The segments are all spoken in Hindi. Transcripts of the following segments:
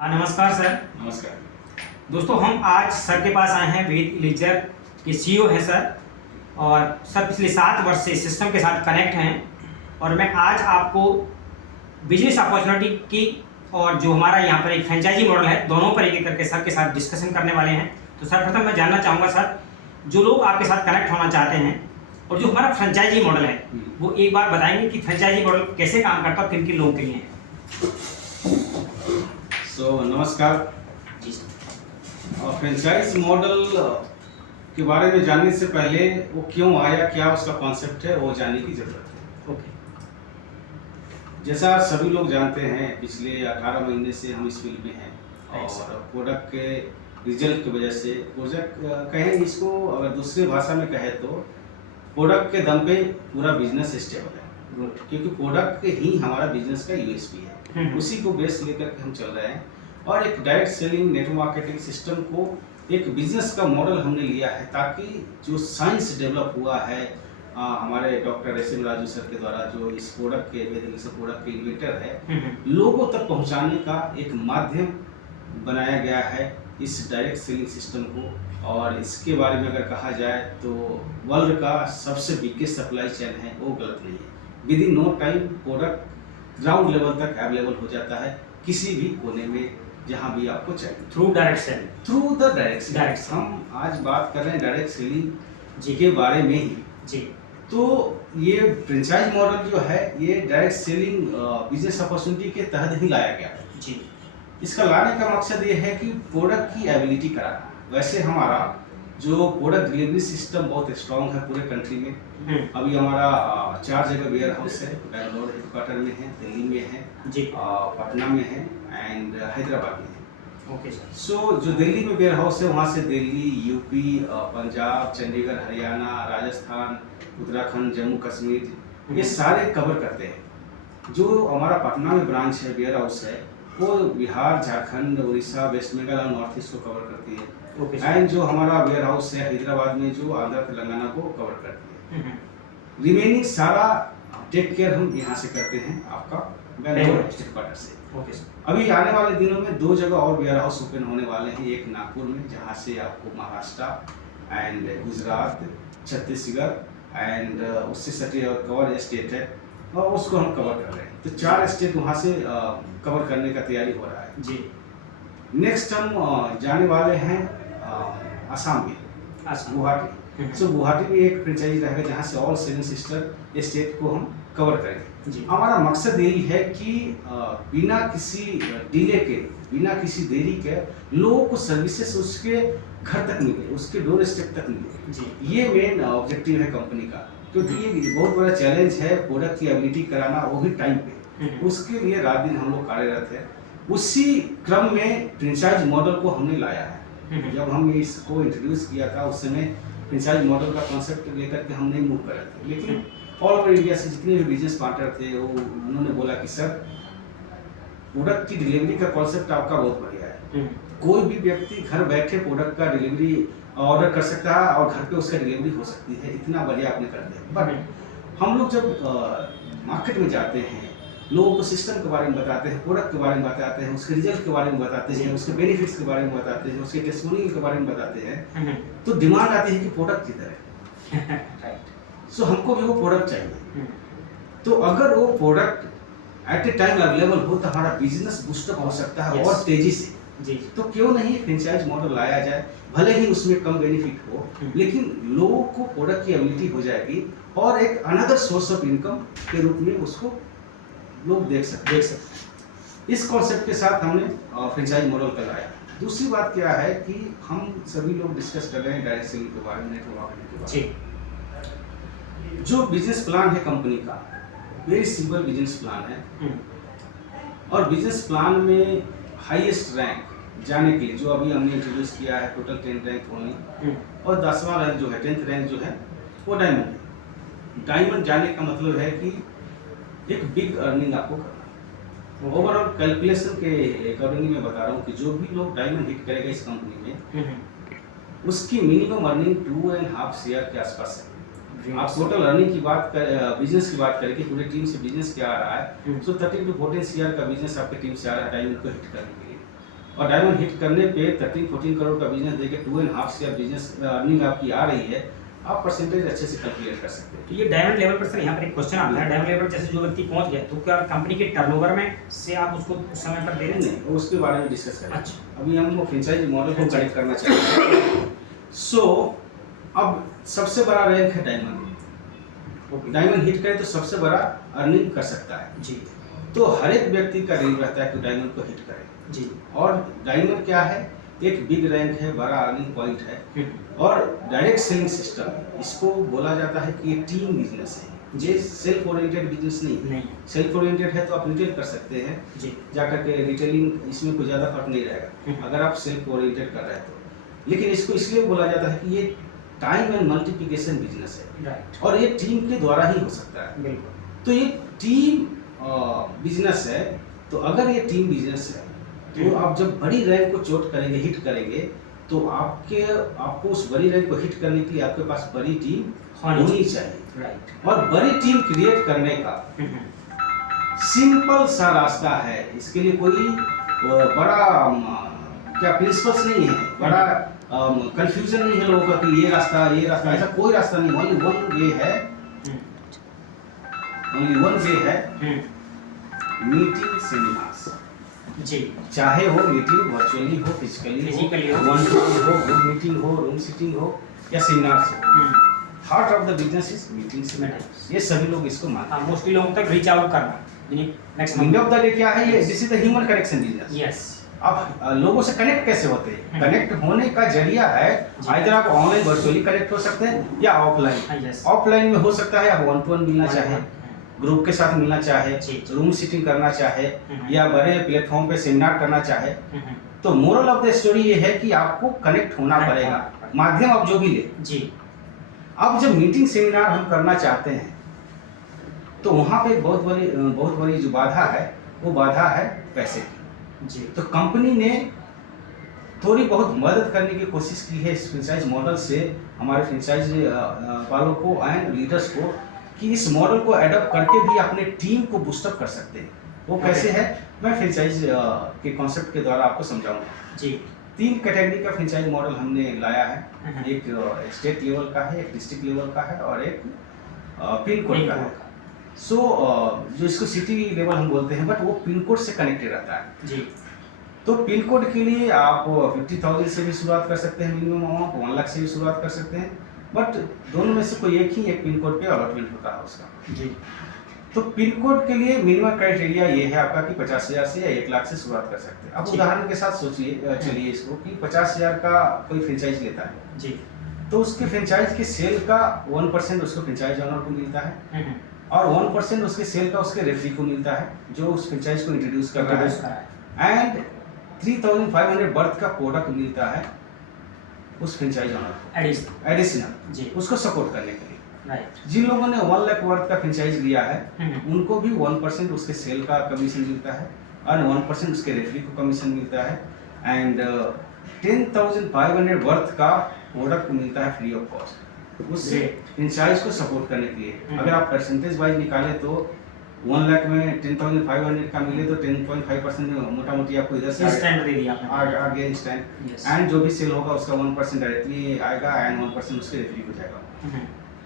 हाँ नमस्कार सर। नमस्कार दोस्तों हम आज सर के पास आए हैं। वेद इलेक्जर के सीईओ हैं सर, और सर पिछले 7 वर्ष से इस सिस्टम के साथ कनेक्ट हैं। और मैं आज आपको बिजनेस अपॉर्चुनिटी की और जो हमारा यहाँ पर एक फ्रेंचाइजी मॉडल है, दोनों पर एक करके सर के साथ डिस्कशन करने वाले हैं। तो सर प्रथम मैं जानना चाहूँगा सर, जो लोग आपके साथ कनेक्ट होना चाहते हैं और जो हमारा फ्रेंचाइजी मॉडल है, वो एक बार बताएंगे कि फ्रेंचाइजी मॉडल कैसे काम करता है, किन किन लोगों के लिए है। नमस्कार जी सर। फ्रेंचाइज मॉडल के बारे में जानने से पहले वो क्यों आया, क्या उसका कॉन्सेप्ट है, वो जानने की ज़रूरत है। ओके। जैसा सभी लोग जानते हैं, पिछले 18 महीने से हम इस फील्ड में हैं और प्रोडक्ट के रिजल्ट की वजह से, प्रोजेक्ट कहें इसको, अगर दूसरी भाषा में कहें तो प्रोडक्ट के दम पे पूरा बिजनेस स्टेबल है, क्योंकि प्रोडक्ट ही हमारा बिजनेस का यूएसपी है। उसी को बेस लेकर के हम चल रहे हैं और एक direct selling network marketing system को एक बिजनेस का मॉडल हमने लिया है, ताकि जो साइंस डेवलप हुआ है हमारे डॉक्टर रेसिम राजू सर के द्वारा, जो इस प्रोडक्ट के प्रोडक्ट के इन्वेंटर है, लोगों तक पहुंचाने का एक माध्यम बनाया गया है इस डायरेक्ट सेलिंग सिस्टम को। और इसके बारे में अगर कहा जाए तो वर्ल्ड का सबसे बिगेस्ट सप्लाई चेन है, वो गलत नहीं है। Within no time product ground level तक अवेलेबल हो जाता है, किसी भी कोने में जहां भी आपको चाहिए, through direct selling. Through the direct. हम आज बात कर रहे हैं डायरेक्ट सेलिंग जी के बारे में ही जी। तो ये फ्रेंचाइज मॉडल जो है, ये डायरेक्ट सेलिंग बिजनेस अपॉर्चुनिटी के तहत ही लाया गया है जी। इसका लाने का मकसद ये है कि प्रोडक्ट की एबिलिटी कराना। वैसे हमारा जो प्रोडक्ट डिलीवरी सिस्टम बहुत स्ट्रॉन्ग है पूरे कंट्री में। अभी हमारा 4 जगह वेयर हाउस है, बेंगलोर हेडक्वार्टर में है, दिल्ली में है जी, पटना में है एंड हैदराबाद में है। Okay sir. सो जो दिल्ली में वेयर हाउस है, वहाँ से दिल्ली, यूपी, पंजाब, चंडीगढ़, हरियाणा, राजस्थान, उत्तराखंड, जम्मू कश्मीर, ये सारे कवर करते हैं। जो हमारा पटना में ब्रांच है, वेयर हाउस है, वो बिहार, झारखंड, उड़ीसा, वेस्ट बंगाल और नॉर्थ ईस्ट को कवर करती है। एंड जो हमारा वेयर हाउस है हैदराबाद में, जो आंध्र तेलंगाना को कवर करती है। रिमेनिंग सारा टेक केयर हम यहाँ से करते हैं, आपका बेंगलोर हेडक्वार्टर से। Okay sir. अभी आने वाले दिनों में 2 जगह और वेयर हाउस ओपन होने वाले हैं। एक नागपुर में, जहाँ से आपको महाराष्ट्र एंड गुजरात, छत्तीसगढ़ एंड उससे सटे और कवर स्टेट है, और उसको हम कवर कर रहे हैं। तो 4 स्टेट वहाँ से कवर करने का तैयारी हो रहा है जी। नेक्स्ट हम जाने वाले हैं आसाम में, गुवाहाटी। सो गुवाहाटी में एक फ्रेंचाइजी रहेगा, जहाँ से ऑल 7 सिस्टर स्टेट को हम कवर करेंगे जी। हमारा मकसद यही है कि बिना किसी डिले के, बिना किसी देरी के लोगों को सर्विसेज उसके घर तक मिले, उसके डोर स्टेप तक मिले जी। ये मेन ऑब्जेक्टिव है कंपनी का, क्योंकि ये बहुत बड़ा चैलेंज है प्रोडक्ट की एबिलिटी कराना, वो भी टाइम पे। उसके लिए रात दिन हम लोग कार्यरत है। उसी क्रम में फ्रेंचाइज मॉडल को हमने लाया है। जब हम इसको इंट्रोड्यूस किया था, उस समय फ्रेंचाइज मॉडल का कॉन्सेप्ट लेकर के हम नहीं मूव कर रहे थे, लेकिन ऑल ओवर इंडिया से जितने भी बिजनेस पार्टनर थे, वो उन्होंने बोला कि सर प्रोडक्ट की डिलीवरी का कॉन्सेप्ट आपका बहुत बढ़िया है। कोई भी व्यक्ति घर बैठे प्रोडक्ट का डिलीवरी ऑर्डर कर सकता है और घर पे उसका डिलीवरी हो सकती है, इतना बढ़िया आपने कर दिया। बट हम लोग जब मार्केट में जाते हैं, लोगों को सिस्टम के बारे में बताते हैं, प्रोडक्ट के बारे में बताते हैं, उसके रिजल्ट के बारे में बताते हैं, उसके बेनिफिट्स के बारे में बताते हैं, उसके टेस्टिमोनियल के बारे में बताते हैं, तो डिमांड आती है कि प्रोडक्ट किधर है। राइट। सो हमको भी वो प्रोडक्ट चाहिए। तो अगर वो product at A time available हो तो हमारा बिजनेस बूस्टअप हो सकता है और तेजी से जी। तो क्यों नहीं फ्रेंचाइज मॉडल लाया जाए, भले ही उसमें कम बेनिफिट हो, लेकिन लोगों को प्रोडक्ट की एबिलिटी हो जाएगी और एक अनदर सोर्स ऑफ इनकम के रूप में उसको लोग देख सकते। इस कॉन्सेप्ट के साथ हमने फ्रेंचाइज मॉडल का लाया। दूसरी बात क्या है कि हम सभी लोग डिस्कस कर रहे हैं डायरेक्ट सेलिंग के बारे में, नेटवर्क मार्केटिंग के बारे में। जो बिजनेस प्लान है कंपनी का, वेरी सिंपल बिजनेस प्लान है, और बिजनेस प्लान में हाईएस्ट रैंक जाने के लिए जो अभी हमने इंट्रोड्यूस किया है, टोटल 10 रैंक ओनली, और 10वां रैंक जो है, 10th रैंक जो है, वो डायमंड है। डायमंड जाने का मतलब है कि एक बिग अर्निंग आपको करना। ओवरऑल कैलकुलेशन के अकॉर्डिंग मैं बता रहा हूँ कि जो भी लोग डायमंड हिट करेगा इस कंपनी में, उसकी मिनिमम अर्निंग 2.5 शेयर के आसपास है। आप टोटल अर्निंग की बात कर, बिजनेस की बात करें कि पूरी टीम से बिजनेस क्या आ रहा है, तो 30 to 40 शेयर का बिजनेस आपकी टीम से आ रहा है डायमंड को हिट करने के लिए। और डायमंड हिट करने पे 13-14 करोड़ का बिजनेस देके 2.5 से बिजनेस अर्निंग आपकी आ रही है, आप परसेंटेज अच्छे से कैलकुलेट कर सकते हैं। तो ये डायमंड लेवल पर सर यहाँ पर एक क्वेश्चन आता है, डायमंड लेवल पर जैसे जो व्यक्ति पहुँच गया तो क्या कंपनी के टर्नओवर में से आप उसको उस समय पर दे रहे हैं? नहीं, उसके बारे में डिस्कस करें। अच्छा, अभी हम फ्रेंचाइज मॉडल को कनेक्ट करना चाहते हैं। सो अब सबसे बड़ा रैंक है डायमंड। डायमंड हिट करे तो सबसे बड़ा अर्निंग कर सकता है जी। तो हर एक व्यक्ति का ड्रीम रहता है कि डायमंड को हिट करे जी। और डायमंड क्या है, एक बिग रैंक है, बड़ा अर्निंग पॉइंट है और डायरेक्ट सेलिंग सिस्टम, इसको बोला जाता है कि ये टीम बिजनेस है, ये सेल्फ ओरिएंटेड बिजनेस नहीं। सेल्फ ओरिएंटेड है तो आप रिटेल कर सकते हैं जी, जाकर के रिटेलिंग, इसमें कोई ज़्यादा फर्क नहीं रहेगा अगर आप सेल्फ ओरिएंटेड कर रहे हैं तो। लेकिन इसको इसलिए बोला जाता है कि ये टाइम एंड मल्टीप्लिकेशन बिजनेस है राइट, और ये टीम के द्वारा ही हो सकता है। बिल्कुल। तो ये टीम बिजनेस है, तो अगर ये टीम बिजनेस है तो आप जब बड़ी रैंक को चोट करेंगे, हिट करेंगे, तो आपको उस बड़ी रैंक को हिट करने के लिए आपके पास बड़ी टीम होनी चाहिए राइट। और बड़ी टीम क्रिएट करने का सिंपल सा रास्ता है। इसके लिए कोई बड़ा क्या प्रिंसिपल्स नहीं है, बड़ा कंफ्यूजन नहीं है लोगों का कि ये रास्ता, ऐसा कोई रास्ता नहीं। ओनली वन वे है मीटिंग सेमिनार्स। जी, चाहे वो मीटिंग वर्चुअली हो, फिजिकली हो, वन टू वन हो, ग्रुप मीटिंग हो, रूम सिटिंग हो या सेमिनार्स हो, heart of the business is meeting seminars. ये सभी लोग इसको मानते हैं। मोस्टली लोगों तक रीच आउट करना, एंड ऑफ द डे क्या है, ये this is the human connection business. Yes. अब लोगों से कनेक्ट कैसे होते हैं? कनेक्ट होने का जरिया है, आइदर आप ऑनलाइन वर्चुअली कनेक्ट हो सकते हैं या ऑफलाइन। ऑफलाइन में हो सकता है आप वन टू वन मिलना चाहे, ग्रुप के साथ मिलना चाहे, रूम सिटिंग करना चाहे या बड़े प्लेटफॉर्म पे सेमिनार करना चाहे। तो मोरल ऑफ द स्टोरी ये है कि आपको कनेक्ट होना पड़ेगा, माध्यम आप जो भी ले। जी। अब जब मीटिंग सेमिनार हम करना चाहते हैं तो वहाँ पे बहुत बड़ी जो बाधा है वो बाधा है पैसे की। जी। तो कंपनी ने थोड़ी बहुत मदद करने की कोशिश की है इस फ्रेंचाइज मॉडल से हमारे फ्रेंचाइज वालों को एंड लीडर्स को, कि इस मॉडल को एडॉप्ट करके भी अपने टीम को बूस्टअप कर सकते हैं। वो कैसे है, मैं फ्रेंचाइज के कॉन्सेप्ट के द्वारा आपको समझाऊंगा। जी। 3 कैटेगरी का फ्रेंचाइज मॉडल हमने लाया है, एक स्टेट लेवल का है, एक डिस्ट्रिक्ट लेवल का है और एक पिन कोड का है। सो जो इसको सिटी लेवल हम बोलते हैं, बट वो पिन कोड से कनेक्टेड रहता है। जी। तो पिन कोड के लिए आप 50,000 से भी शुरुआत कर सकते हैं, मिनिमम अमाउंट 1 लाख से भी शुरुआत कर सकते हैं, बट दोनों में से कोई एक पिन कोड पे अलॉटमेंट होता है उसका। जी। तो पिन कोड के लिए मिनिमम क्राइटेरिया ये है आपका कि 50,000 से या 1 लाख से शुरुआत कर सकते हैं। अब उदाहरण के साथ सोचिए, चलिए इसको कि 50,000 का कोई फ्रेंचाइज लेता है। जी। तो उसके फ्रेंचाइज के सेल का 1% उसको फ्रेंचाइज ऑनर को मिलता है और 1% उसके सेल का उसके रेफरी को मिलता है जो उस फ्रेंचाइज को इंट्रोड्यूस कर रहा है, एंड 3,500 बर्थ का प्रोडक्ट मिलता है उस फ्रेंचाइज ऑनर को एडिशनल उसको सपोर्ट करने के लिए। राइट। जिन लोगों ने 1 लाख वर्थ का फ्रेंचाइज लिया है उनको भी 1% उसके सेल का कमीशन मिलता है और 1% उसके रेफरी को कमीशन मिलता है एंड 10,500 वर्थ का प्रोडक्ट मिलता है फ्री ऑफ कॉस्ट उस फ्रेंचाइज को सपोर्ट करने के लिए। अगर आप परसेंटेज वाइज निकाले तो 1 लाख में 10,500 का मिले तो 10.5% मोटा मोटी आपको इधर से आ गया इंस्टेंट, एंड जो भी सेल होगा उसका 1% डायरेक्टली आएगा एंड 1% उसके रेफरी को जाएगा।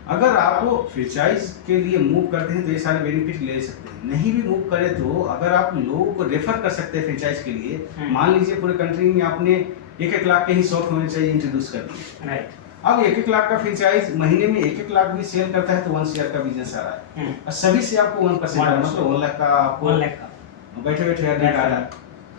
अगर आप फ्रेंचाइज के लिए मूव करते हैं तो ये सारे बेनिफिट ले सकते हैं। नहीं भी मूव करें तो अगर आप लोगों को रेफर कर सकते हैं फ्रेंचाइज के लिए, मान लीजिए पूरे कंट्री में आपने 1-1 लाख के ही 100 फ्रेंचाइज इंट्रोड्यूस कर दिए। राइट। अब 1-1 लाख का फ्रेंचाइज महीने में 1-1 लाख भी सेल करता है तो 1 शेयर का बिजनेस आ रहा है और सभी से आपको 1% मतलब 1 लाख का आपको बैठे बैठे अर्निंग आ रहा है।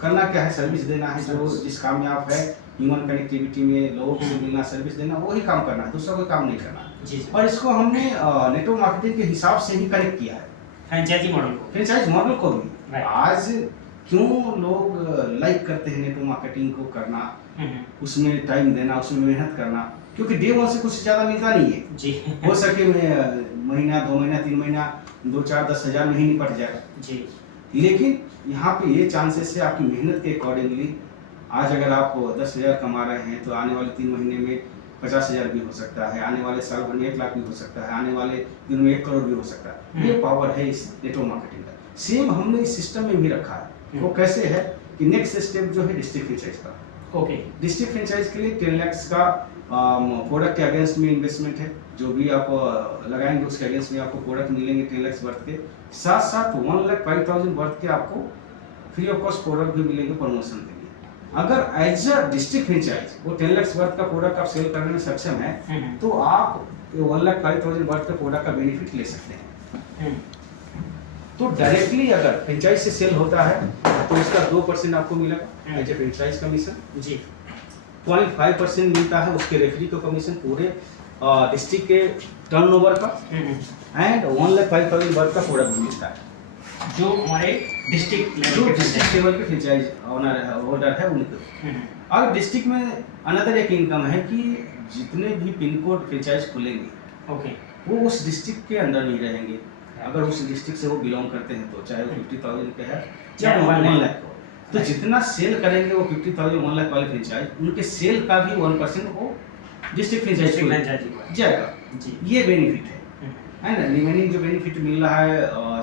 करना क्या है, सर्विस देना है, जो जिस काम में आप है ह्यूमन कनेक्टिविटी में लोगों से मिलना, सर्विस देना, वही काम करना है, दूसरा कोई काम नहीं करना। और इसको हमने नेटवर्क मार्केटिंग के हिसाब से ही कनेक्ट किया है फ्रेंचाइज मॉडल को भी। आज क्यों लोग लाइक करते हैं नेटवर्क मार्केटिंग को करना, उसमें टाइम देना, उसमें मेहनत करना, क्योंकि डे 1 से कुछ ज़्यादा मिलता नहीं है जी। हो सके महीना 2 महीना 3 महीना 2-4-10 हज़ार में ही निपट जाएगा जी। लेकिन यहाँ पे ये चांसेस है आपकी मेहनत के अकॉर्डिंगली, आज अगर आप 10,000 कमा रहे हैं तो आने वाले 3 महीने में 50,000 भी हो सकता है, आने वाले साल भर में 1 लाख भी हो सकता है, आने वाले दिन में 1 करोड़ भी हो सकता है। ये पावर है इस नेटवर्क मार्केटिंग का। सेम हमने इस सिस्टम में भी रखा है। वो कैसे है कि नेक्स्ट स्टेप जो है डिस्ट्रिक्ट फ्रेंचाइज का। ओके। डिस्ट्रिक्ट फ्रेंचाइज के लिए 10 लाख का प्रोडक्ट के अगेंस्ट में इन्वेस्टमेंट है। जो भी आप लगाएंगे उसके अगेंस्ट में आपको प्रोडक्ट मिलेंगे 10 लाख वर्थ के, साथ साथ 1,05,000 वर्थ के आपको फ्री ऑफ कॉस्ट प्रोडक्ट भी मिलेंगे प्रमोशन के लिए। अगर एज अ डिस्ट्रिक्ट फ्रेंचाइज वो 10 लाख वर्थ का प्रोडक्ट आप सेल करने में सक्षम है तो आप 1,05,000 वर्थ का प्रोडक्ट का बेनिफिट ले सकते हैं। तो डायरेक्टली अगर फ्रेंचाइज से सेल होता है तो उसका 2% आपको मिलेगा एज ए फ्रेंचाइज कमीशन जी। 0.5% मिलता है उसके रेफरी को कमीशन पूरे डिस्ट्रिक्ट के टर्नओवर का, एंड 1,05,000 वर्थ का प्रोडक्ट मिलता है जो हमारे डिस्ट्रिक्ट लेवल पे फ्रेंचाइज होल्डर है उनको। और डिस्ट्रिक्ट में अनदर एक इनकम है कि जितने भी पिन कोड फ्रेंचाइज खुलेंगे ओके वो उस डिस्ट्रिक्ट के अंदर नहीं रहेंगे। अगर उस डिस्ट्रिक्ट से वो बिलोंग करते हैं तो चाहे वो 50,000 के है या 1 लाख हो, तो जितना सेल करेंगे वो 50,000 1 लाख वाले फ्रेंचाइज, उनके सेल का भी 1% वो डिस्ट्रिक्ट फ्रेंचाइज जाएगा जी। ये बेनिफिट है ना। रिमेनिंग जो बेनिफिट मिल रहा है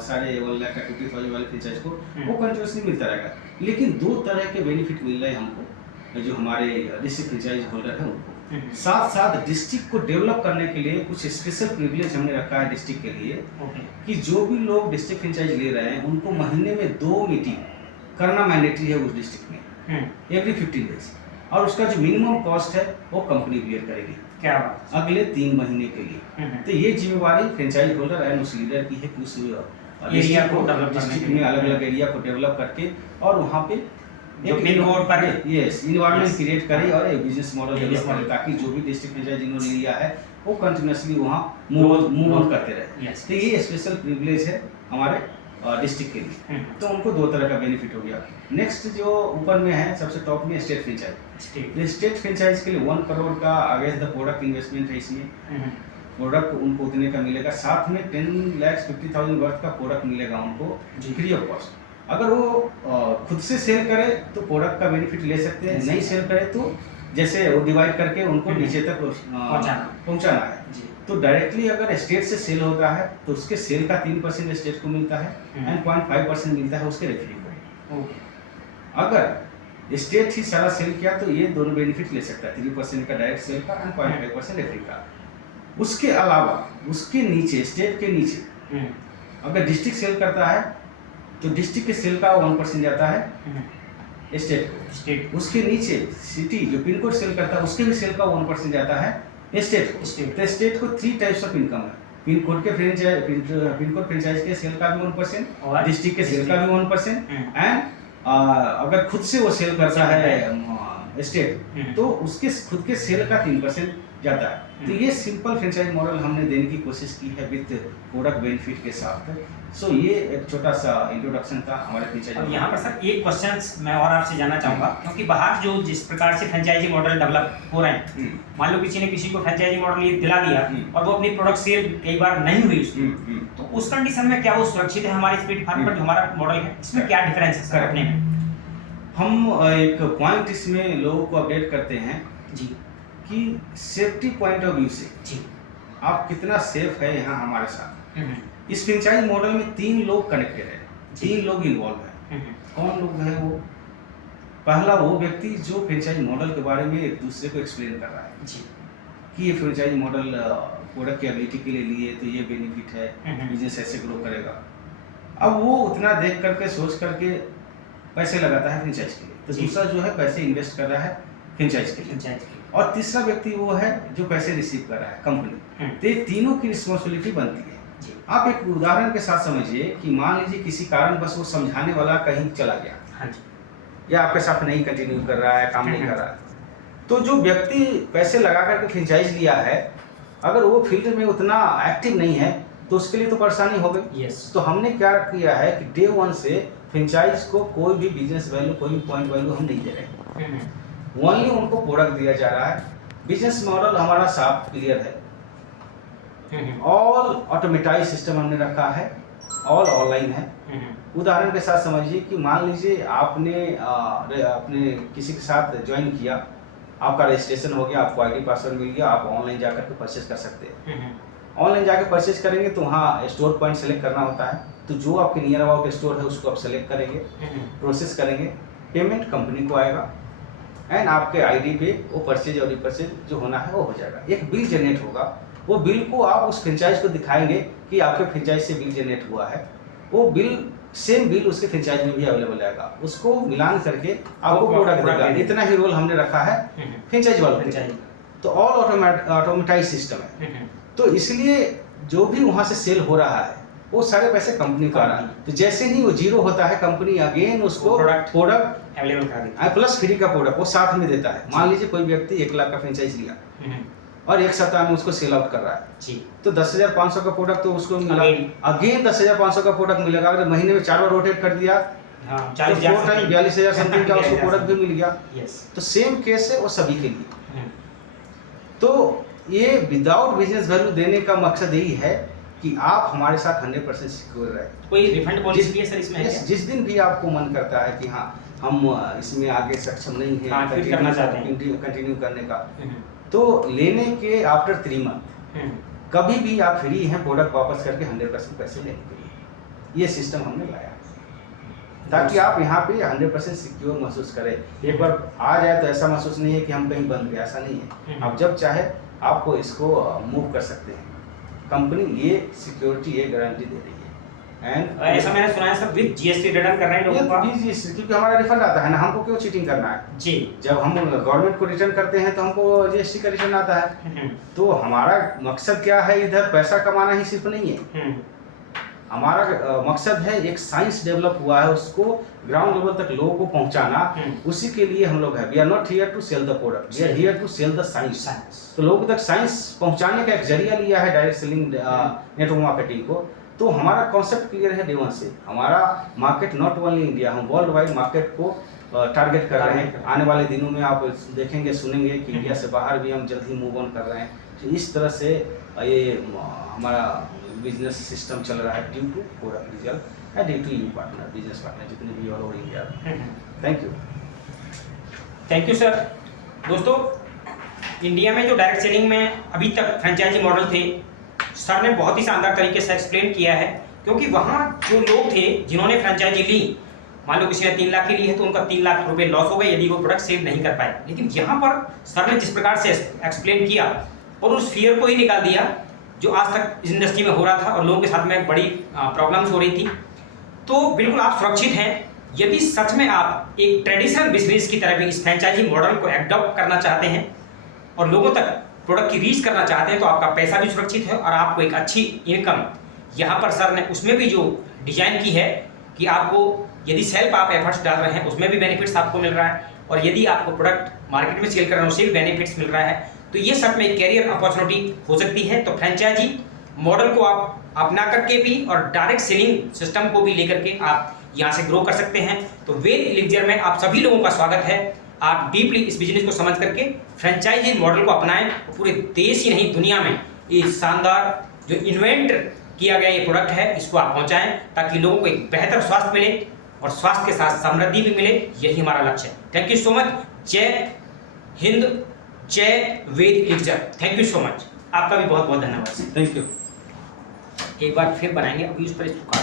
साढ़े 1 लाख का 50,000 वाले फ्रेंचाइज को वो कंटिन्यूसली मिलता रहेगा। लेकिन 2 तरह के बेनिफिट मिल रहे हैं हमको जो हमारे डिस्ट्रिक्ट फ्रेंचाइज होल्डर है उनको। साथ साथ डिस्ट्रिक्ट को डेवलप करने के लिए कुछ स्पेशल प्रिविलेज हमने रखा है डिस्ट्रिक्ट के लिए कि जो भी लोग डिस्ट्रिक्ट फ्रेंचाइज ले रहे हैं उनको महीने में 2 मीटिंग करना मैंडेटरी है उस डिस्ट्रिक्ट में एवरी 15 डेज, और उसका जो मिनिमम कॉस्ट है वो कंपनी बियर करेगी क्या अगले 3 महीने के लिए। तो ये जिम्मेवारी फ्रेंचाइज होल्डर एंड उस लीडर की है कि उस एरिया को डेवलप डिस्ट्रिक्ट में अलग अलग एरिया को डेवलप करके और वहाँ पे जो पिन कोड पर यस इन्वायरमेंट क्रिएट करे और एक बिजनेस मॉडल डेवलप करे ताकि जो भी डिस्ट्रिक्ट फ्रेंचाइज इन्होंने लिया है वो कंटिन्यूसली वहाँ मूव ऑन करते रहे। तो ये स्पेशल प्रिविलेज है हमारे डिस्ट्रिक्ट के लिए। तो उनको 2 तरह का बेनिफिट हो गया। नेक्स्ट जो ऊपर में है सबसे टॉप में स्टेट फ्रेंचाइज। स्टेट फ्रेंचाइज के लिए 1 करोड़ का अगेंस्ट द प्रोडक्ट इन्वेस्टमेंट है इसमें। प्रोडक्ट उनको उतने का मिलेगा, साथ में 10,50,000 वर्थ का प्रोडक्ट मिलेगा उनको फ्री ऑफ कॉस्ट। अगर वो खुद से सेल करे तो प्रोडक्ट का बेनिफिट ले सकते हैं, नहीं सेल करे तो जैसे वो डिवाइड करके उनको नीचे तक पहुंचाना है। तो डायरेक्टली अगर स्टेट से सेल होता है तो उसके सेल का 3% स्टेट को मिलता है एंड 0.5% मिलता है उसके रेफरी को। अगर स्टेट ही सारा सेल किया तो ये दोनों बेनिफिट ले सकता है, 3% का डायरेक्ट सेल का एंड 0.5% रेफरी का। उसके अलावा उसके नीचे स्टेट के नीचे अगर डिस्ट्रिक्ट सेल करता है तो डिस्ट्रिक्ट के सेल का 1% जाता है स्टेट को। उसके नीचे सिटी जो पिन कोड सेल करता है उसके भी सेल का 1% जाता है स्टेट को। तो स्टेट को 3 टाइप्स ऑफ इनकम है। पिन कोड के पिन कोड फ्रेंचाइज के सेल का भी 1% और डिस्ट्रिक्ट के सेल का भी 1% एंड अगर खुद से वो सेल करता है स्टेट तो उसके खुद के सेल का 3% जाता है। तो ये सिंपल फ्रेंचाइज मॉडल हमने देने की कोशिश की है विद प्रोडक्ट बेनिफिट के साथ। सो ये एक छोटा सा इंट्रोडक्शन था हमारे फ्रेंचाइज। अब यहाँ पर सर एक क्वेश्चन मैं और आपसे जानना चाहूँगा, क्योंकि बाहर जो जिस प्रकार से फ्रेंचाइजी मॉडल डेवलप हो रहे हैं, मान लो किसी ने किसी को फ्रेंचाइजी मॉडल ये दिला दिया और वो अपनी प्रोडक्ट सेल कई बार नहीं हुई उसकी, तो उस कंडीशन में क्या वो सुरक्षित है हमारे स्पीड फार्म पर जो हमारा मॉडल है, इसमें क्या डिफरेंस है सर अपने में? हम एक पॉइंट इसमें लोगों को अपडेट करते हैं जी कि सेफ्टी पॉइंट ऑफ व्यू से जी आप कितना सेफ है यहाँ हमारे साथ। इस फ्रेंचाइज मॉडल में 3 लोग कनेक्टेड है, 3 लोग इन्वॉल्व है। कौन लोग है वो? पहला वो व्यक्ति जो फ्रेंचाइज मॉडल के बारे में एक दूसरे को एक्सप्लेन कर रहा है जी कि ये फ्रेंचाइज मॉडल प्रोडक्ट की एबिलिटी के लिए लिए तो ये बेनिफिट है, बिजनेस ऐसे ग्रो करेगा। अब वो उतना देख करके सोच करके पैसे लगाता है फ्रेंचाइज के लिए, तो दूसरा जो है पैसे इन्वेस्ट कर रहा है फ्रेंचाइज के लिए, और तीसरा व्यक्ति वो है जो पैसे रिसीव कर रहा है कंपनी। तो ये तीनों की रिस्पॉन्सिबिलिटी बनती है। आप एक उदाहरण के साथ समझिए कि मान लीजिए किसी कारण बस वो समझाने वाला कहीं चला गया या आपके साथ नहीं कंटिन्यू कर रहा है, काम नहीं कर रहा है, तो जो व्यक्ति पैसे लगा करके फ्रेंचाइज लिया है अगर वो फील्ड में उतना एक्टिव नहीं है तो उसके लिए तो परेशानी हो गई। तो हमने क्या किया है कि डे 1 से फ्रेंचाइज को कोई भी बिजनेस वैल्यू, कोई भी पॉइंट वैल्यू हम नहीं दे रहे, ओनली उनको प्रोडक्ट दिया जा रहा है। बिजनेस मॉडल हमारा साफ क्लियर है, ऑल ऑटोमेटाइज सिस्टम हमने रखा है, ऑल ऑनलाइन है। उदाहरण के साथ समझिए कि मान लीजिए आपने किसी के साथ ज्वाइन किया, आपका रजिस्ट्रेशन हो गया, आपको आईडी पासवर्ड मिल गया, आप ऑनलाइन जाकर के परचेज कर सकते हैं। ऑनलाइन जाकर परचेज करेंगे तो वहाँ स्टोर पॉइंट सेलेक्ट करना होता है, तो जो आपके नियर अबाउट स्टोर है उसको आप सेलेक्ट करेंगे, प्रोसेस करेंगे, पेमेंट कंपनी को आएगा एंड आपके आईडी पे वो परचेज और रिपरचेज जो होना है वो हो जाएगा। एक बिल जनरेट होगा, वो बिल को आप उस फ्रेंचाइज को दिखाएंगे कि आपके फ्रेंचाइज से बिल जनरेट हुआ है। वो बिल सेम बिल उसके फ्रेंचाइज में भी अवेलेबल आएगा, उसको मिलान करके आपको प्रोडक्ट देगा। इतना ही रोल हमने रखा है फ्रेंचाइज वालों के। तो ऑल ऑटोमेटाइज सिस्टम है, तो इसलिए जो भी वहाँ से सेल हो रहा है वो सारे पैसे कंपनी को आ रहा है। तो जैसे ही वो जीरो होता है, कंपनी अगेन उसको प्रोडक्ट अवेलेबल करा देती है, प्लस फ्री का प्रोडक्ट वो साथ में देता है। मान लीजिए कोई व्यक्ति 1 लाख का फ्रेंचाइज लिया और एक सप्ताह में उसको सेल आउट कर रहा है जी, तो 10,500 का प्रोडक्ट तो उसको मिला, अगेन 10,500 का प्रोडक्ट मिलेगा। अगर महीने में 4 बार रोटेट कर दिया हाँ, तो 42,000 समथिंग का उसको प्रोडक्ट भी मिल गया। यस, तो सेम केस है वो सभी के लिए। तो ये विदाउट बिजनेस वैल्यू देने का मकसद यही है कि आप हमारे साथ 100% सिक्योर रहे। कोई रिफंड पॉलिसी भी है सर इसमें? जिस दिन भी आपको मन करता है कि हाँ हम इसमें आगे सक्षम नहीं है, हाँ, करना चाहते हैं कंटिन्यू करने का, तो लेने के आफ्टर 3 मंथ कभी भी आप फ्री हैं प्रोडक्ट वापस करके 100% पैसे लेने के लिए। ये सिस्टम हमने लाया ताकि आप यहाँ पे 100% सिक्योर महसूस करें। एक बार आ जाए तो ऐसा महसूस नहीं है कि हम कहीं बंद गए, ऐसा नहीं है। आप जब चाहे आपको इसको मूव कर सकते हैं। कंपनी ये सिक्योरिटी, ये गारंटी दे रही है। एंड ऐसा मैंने सुना है सर विद जीएसटी रिटर्न करना है लोगों का। जी, क्योंकि हमारा रिफंड आता है ना, हमको क्यों चीटिंग करना है जी। जब हम गवर्नमेंट को रिटर्न करते हैं तो हमको जीएसटी का रिटर्न आता है। तो हमारा मकसद क्या है, इधर पैसा कमाना ही सिर्फ नहीं है। हमारा मकसद है एक साइंस डेवलप हुआ है उसको ग्राउंड लेवल तक लोगों को पहुंचाना। उसी के लिए हम लोग हैं। We are not here to sell the product, we are here to sell the science. तो लोगों तक साइंस पहुंचाने का एक जरिया लिया है डायरेक्ट सेलिंग नेटवर्क मार्केटिंग को। तो हमारा कॉन्सेप्ट क्लियर है डे वन से। हमारा मार्केट नॉट ओनली इंडिया, हम वर्ल्ड वाइड मार्केट को टारगेट कर रहे हैं। आने वाले दिनों में आप देखेंगे सुनेंगे कि इंडिया से बाहर भी हम जल्द ही मूव ऑन कर रहे हैं। तो इस तरह से ये हमारा बिजनेस सिस्टम चल रहा है due to product result and due to you partner, business partner जितने भी all over India. Thank you sir. दोस्तों, इंडिया में जो डायरेक्ट सेलिंग में अभी तक फ्रेंचाइजी मॉडल थे, सर ने बहुत ही शानदार तरीके से एक्सप्लेन किया है। क्योंकि वहाँ जो लोग थे जिन्होंने फ्रेंचाइजी ली, मान लो किसी ने 3 लाख की ली है तो उनका 3 लाख रुपए लॉस हो गए यदि वो प्रोडक्ट सेल नहीं कर पाए। लेकिन यहाँ पर सर ने जिस प्रकार से एक्सप्लेन किया और उस फियर को ही निकाल दिया जो आज तक इस इंडस्ट्री में हो रहा था और लोगों के साथ में बड़ी प्रॉब्लम्स हो रही थी। तो बिल्कुल आप सुरक्षित हैं। यदि सच में आप एक ट्रेडिशनल बिजनेस की तरह भी इस फ्रेंचाइजी मॉडल को एडॉप्ट करना चाहते हैं और लोगों तक प्रोडक्ट की रीच करना चाहते हैं तो आपका पैसा भी सुरक्षित है और आपको एक अच्छी इनकम यहाँ पर सर ने उसमें भी जो डिजाइन की है कि आपको यदि सेल पर आप एफर्ट्स डाल रहे हैं उसमें भी बेनिफिट्स आपको मिल रहा है और यदि आपको प्रोडक्ट मार्केट में सेल कर रहे हैं उससे भी बेनिफिट्स मिल रहा है। तो ये सब में एक कैरियर अपॉर्चुनिटी हो सकती है। तो फ्रेंचाइजी मॉडल को आप अपना करके भी और डायरेक्ट सेलिंग सिस्टम को भी लेकर के आप यहाँ से ग्रो कर सकते हैं। तो वेद एलिक्सिर में आप सभी लोगों का स्वागत है। आप डीपली इस बिजनेस को समझ करके फ्रेंचाइजी मॉडल को अपनाएं और पूरे देश ही नहीं दुनिया में ये शानदार जो इन्वेंट किया गया ये प्रोडक्ट है इसको आप पहुँचाएँ ताकि लोगों को एक बेहतर स्वास्थ्य मिले और स्वास्थ्य के साथ समृद्धि भी मिले। यही हमारा लक्ष्य है। Thank you so much. Jai Hind, Jai Ved Elixir. Thank you so much. आपका भी बहुत बहुत धन्यवाद। Thank you. एक बार फिर बनाएंगे अभी उस पर इसको